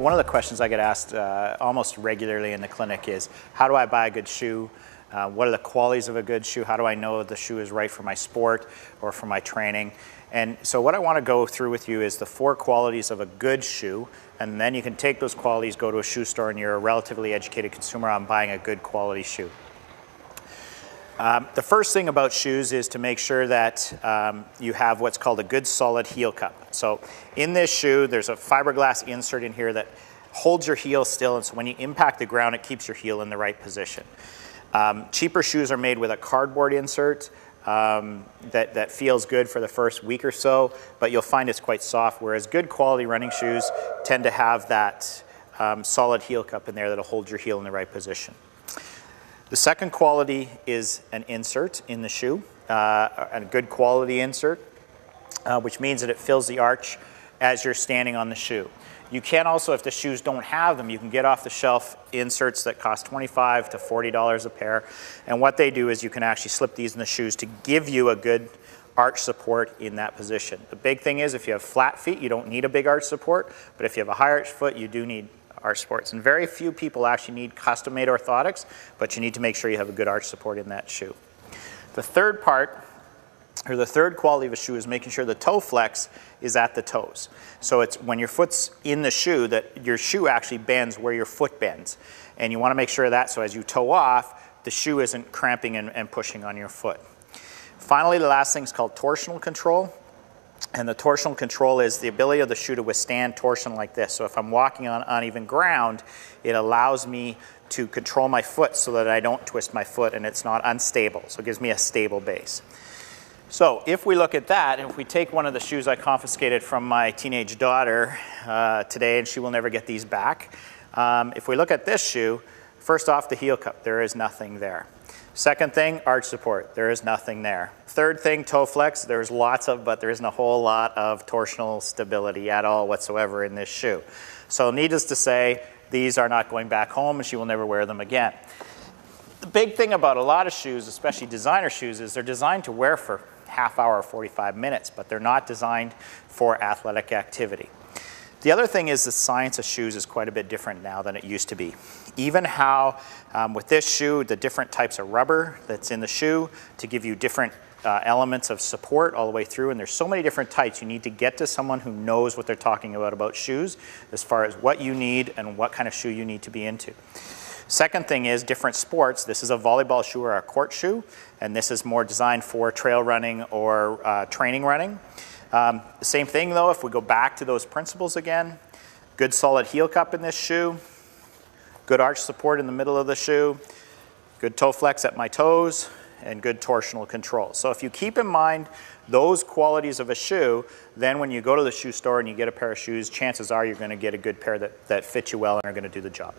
One of the questions I get asked almost regularly in the clinic is, how do I buy a good shoe? What are the qualities of a good shoe? How do I know the shoe is right for my sport or for my training? And so what I want to go through with you is the 4 qualities of a good shoe, and then you can take those qualities, go to a shoe store, and you're a relatively educated consumer on buying a good quality shoe. The first thing about shoes is to make sure that you have what's called a good solid heel cup. So in this shoe, there's a fiberglass insert in here that holds your heel still, and so when you impact the ground, it keeps your heel in the right position. Cheaper shoes are made with a cardboard insert that feels good for the first week or so, but you'll find it's quite soft, whereas good quality running shoes tend to have that solid heel cup in there that'll hold your heel in the right position. The second quality is an insert in the shoe, a good quality insert, which means that it fills the arch as you're standing on the shoe. You can also, if the shoes don't have them, you can get off the shelf inserts that cost $25 to $40 a pair. And what they do is you can actually slip these in the shoes to give you a good arch support in that position. The big thing is if you have flat feet, you don't need a big arch support, but if you have a high arch foot, you do need arch supports. And very few people actually need custom-made orthotics, but you need to make sure you have a good arch support in that shoe. The third part, or the third quality of a shoe, is making sure the toe flex is at the toes. So it's when your foot's in the shoe that your shoe actually bends where your foot bends. And you want to make sure of that so as you toe off, the shoe isn't cramping and pushing on your foot. Finally, the last thing is called torsional control. And the torsional control is the ability of the shoe to withstand torsion like this. So if I'm walking on uneven ground, it allows me to control my foot so that I don't twist my foot and it's not unstable. So it gives me a stable base. So if we look at that, and if we take one of the shoes I confiscated from my teenage daughter today, and she will never get these back. If we look at this shoe, first off, the heel cup, there is nothing there. Second thing, arch support, there is nothing there. Third thing, toe flex, there's lots of, but there isn't a whole lot of torsional stability at all whatsoever in this shoe. So needless to say, these are not going back home and she will never wear them again. The big thing about a lot of shoes, especially designer shoes, is they're designed to wear for half hour or 45 minutes, but they're not designed for athletic activity. The other thing is the science of shoes is quite a bit different now than it used to be. Even how, with this shoe, the different types of rubber that's in the shoe to give you different elements of support all the way through, and there's so many different types. You need to get to someone who knows what they're talking about shoes as far as what you need and what kind of shoe you need to be into. Second thing is different sports. This is a volleyball shoe or a court shoe, and this is more designed for trail running or training running. Same thing though, if we go back to those principles again, good solid heel cup in this shoe, good arch support in the middle of the shoe, good toe flex at my toes, and good torsional control. So if you keep in mind those qualities of a shoe, then when you go to the shoe store and you get a pair of shoes, chances are you're going to get a good pair that fit you well and are going to do the job.